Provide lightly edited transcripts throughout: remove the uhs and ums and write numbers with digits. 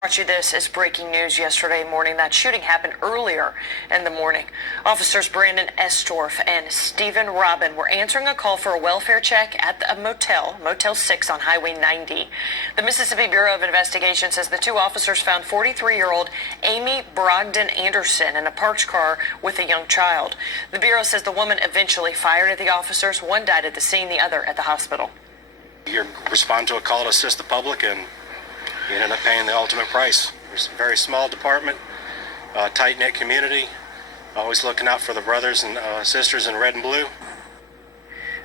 Brought you this as breaking news yesterday morning. That shooting happened earlier in the morning. Officers Brandon Estorff and Stephen Robin were answering a call for a welfare check at a Motel 6 on Highway 90. The Mississippi Bureau of Investigation says the two officers found 43-year-old Amy Brogdon Anderson in a parked car with a young child. The Bureau says the woman eventually fired at the officers. One died at the scene, the other at the hospital. You respond to a call to assist the public, and you end up paying the ultimate price. It's a very small department, tight-knit community, always looking out for the brothers and sisters in red and blue.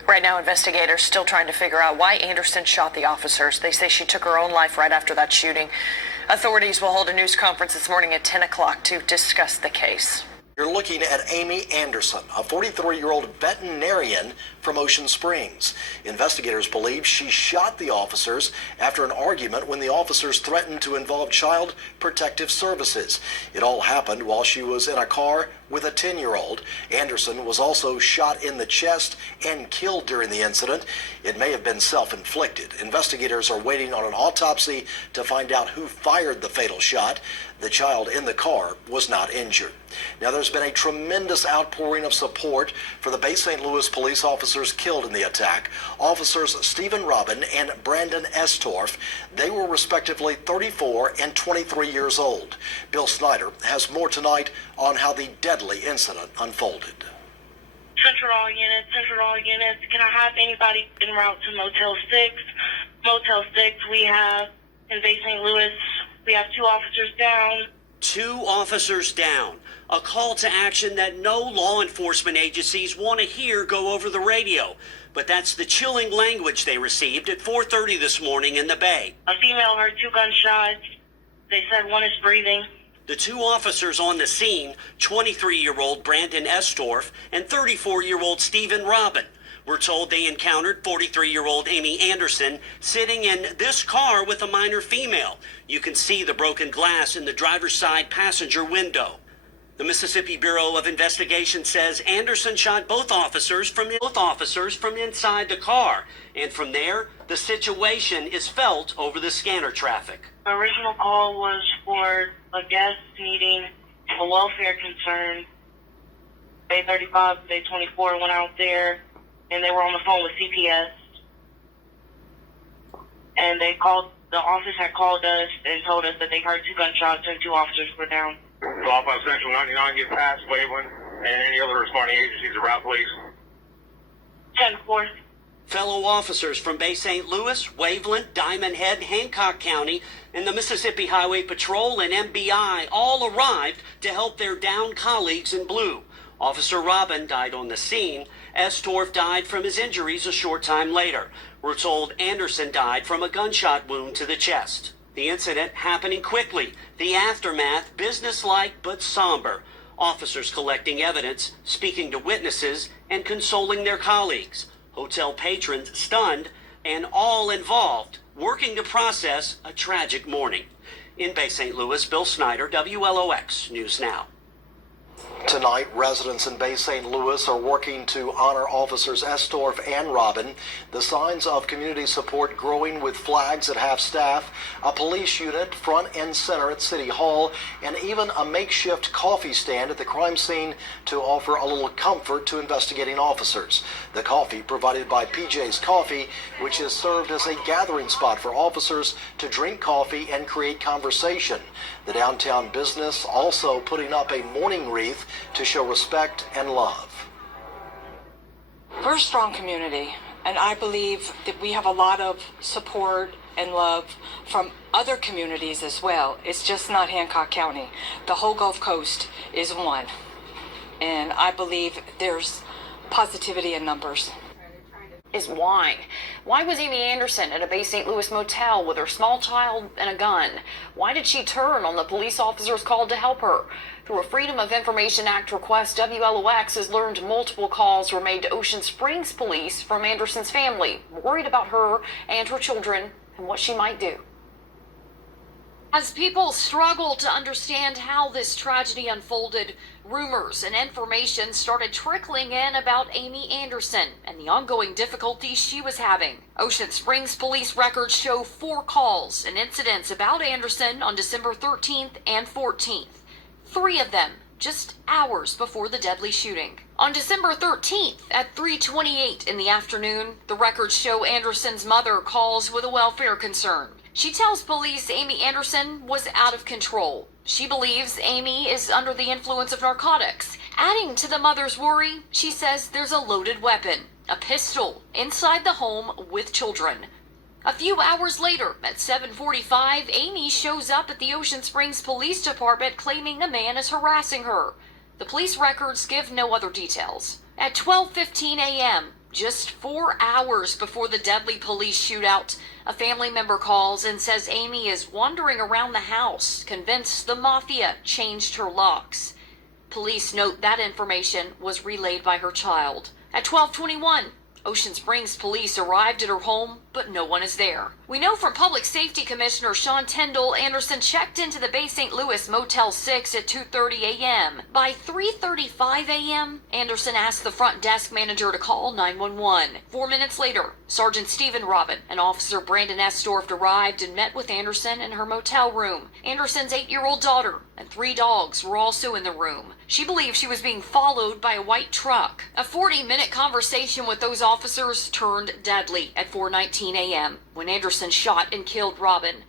Right now, investigators still trying to figure out why Anderson shot the officers. They say she took her own life right after that shooting. Authorities will hold a news conference this morning at 10 o'clock to discuss the case. You're looking at Amy Anderson, a 43-year-old veterinarian from Ocean Springs. Investigators believe she shot the officers after an argument when the officers threatened to involve Child Protective Services. It all happened while she was in a car with a 10-year-old. Anderson was also shot in the chest and killed during the incident. It may have been self-inflicted. Investigators are waiting on an autopsy to find out who fired the fatal shot. The child in the car was not injured. Now, there's been a tremendous outpouring of support for the Bay St. Louis police officers killed in the attack. Officers Stephen Robin and Brandon Estorff, they were respectively 34 and 23 years old. Bill Snyder has more tonight on how the deadly incident unfolded. Central all units. Can I have anybody en route to Motel 6? Motel 6, we have in Bay St. Louis, we have 2 officers down. 2 officers down. A call to action that no law enforcement agencies want to hear go over the radio. But that's the chilling language they received at 4:30 this morning in the Bay. A female heard 2 gunshots. They said one is breathing. The 2 officers on the scene, 23-year-old Brandon Estorff and 34-year-old Stephen Robin, were told they encountered 43-year-old Amy Anderson sitting in this car with a minor female. You can see the broken glass in the driver's side passenger window. The Mississippi Bureau of Investigation says Anderson shot both officers from inside the car. And from there, the situation is felt over the scanner traffic. The original call was for a guest needing a welfare concern. Day 35, day 24 went out there, and they were on the phone with CPS. And the office had called us and told us that they heard 2 gunshots and 2 officers were down. Off on Central 99, get past Waveland and any other responding agencies around, please. 10-4. Fellow officers from Bay St. Louis, Waveland, Diamond Head, Hancock County, and the Mississippi Highway Patrol and MBI all arrived to help their downed colleagues in blue. Officer Robin died on the scene. Estorff died from his injuries a short time later. We're told Anderson died from a gunshot wound to the chest. The incident happening quickly. The aftermath businesslike but somber. Officers collecting evidence, speaking to witnesses, and consoling their colleagues. Hotel patrons stunned, and all involved working to process a tragic morning. In Bay St. Louis, Bill Snyder, WLOX News Now. Tonight, residents in Bay St. Louis are working to honor officers Estorff and Robin. The signs of community support growing with flags at half-staff, a police unit front and center at City Hall, and even a makeshift coffee stand at the crime scene to offer a little comfort to investigating officers. The coffee provided by PJ's Coffee, which is served as a gathering spot for officers to drink coffee and create conversation. The downtown business also putting up a morning wreath to show respect and love. We're a strong community, and I believe that we have a lot of support and love from other communities as well. It's just not Hancock County. The whole Gulf Coast is one, and I believe there's positivity in numbers. Is why. Why was Amy Anderson at a Bay St. Louis motel with her small child and a gun? Why did she turn on the police officers called to help her? Through a Freedom of Information Act request, WLOX has learned multiple calls were made to Ocean Springs police from Anderson's family, worried about her and her children and what she might do. As people struggle to understand how this tragedy unfolded, rumors and information started trickling in about Amy Anderson and the ongoing difficulties she was having. Ocean Springs police records show 4 calls and incidents about Anderson on December 13th and 14th. 3 of them just hours before the deadly shooting. On December 13th at 3:28 in the afternoon, the records show Anderson's mother calls with a welfare concern. She tells police Amy Anderson was out of control. She believes Amy is under the influence of narcotics. Adding to the mother's worry, she says there's a loaded weapon, a pistol, inside the home with children. A few hours later, at 7:45, Amy shows up at the Ocean Springs Police Department claiming a man is harassing her. The police records give no other details. At 12:15 a.m., just 4 hours before the deadly police shootout, a family member calls and says Amy is wandering around the house, convinced the mafia changed her locks. Police note that information was relayed by her child. At 12:21, Ocean Springs police arrived at her home, but no one is there. We know from Public Safety Commissioner Sean Tyndall, Anderson checked into the Bay St. Louis Motel 6 at 2:30 a.m. By 3:35 a.m., Anderson asked the front desk manager to call 911. 4 minutes later, Sergeant Stephen Robin and Officer Brandon Estorff arrived and met with Anderson in her motel room. Anderson's 8-year-old daughter and 3 dogs were also in the room. She believed she was being followed by a white truck. A 40-minute conversation with those officers turned deadly at 4:19 a.m. when Anderson shot and killed Robin.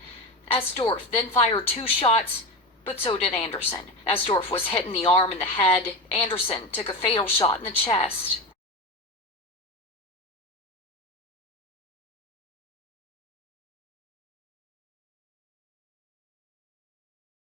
Estorff then fired 2 shots, but so did Anderson. Estorff was hit in the arm and the head. Anderson took a fatal shot in the chest.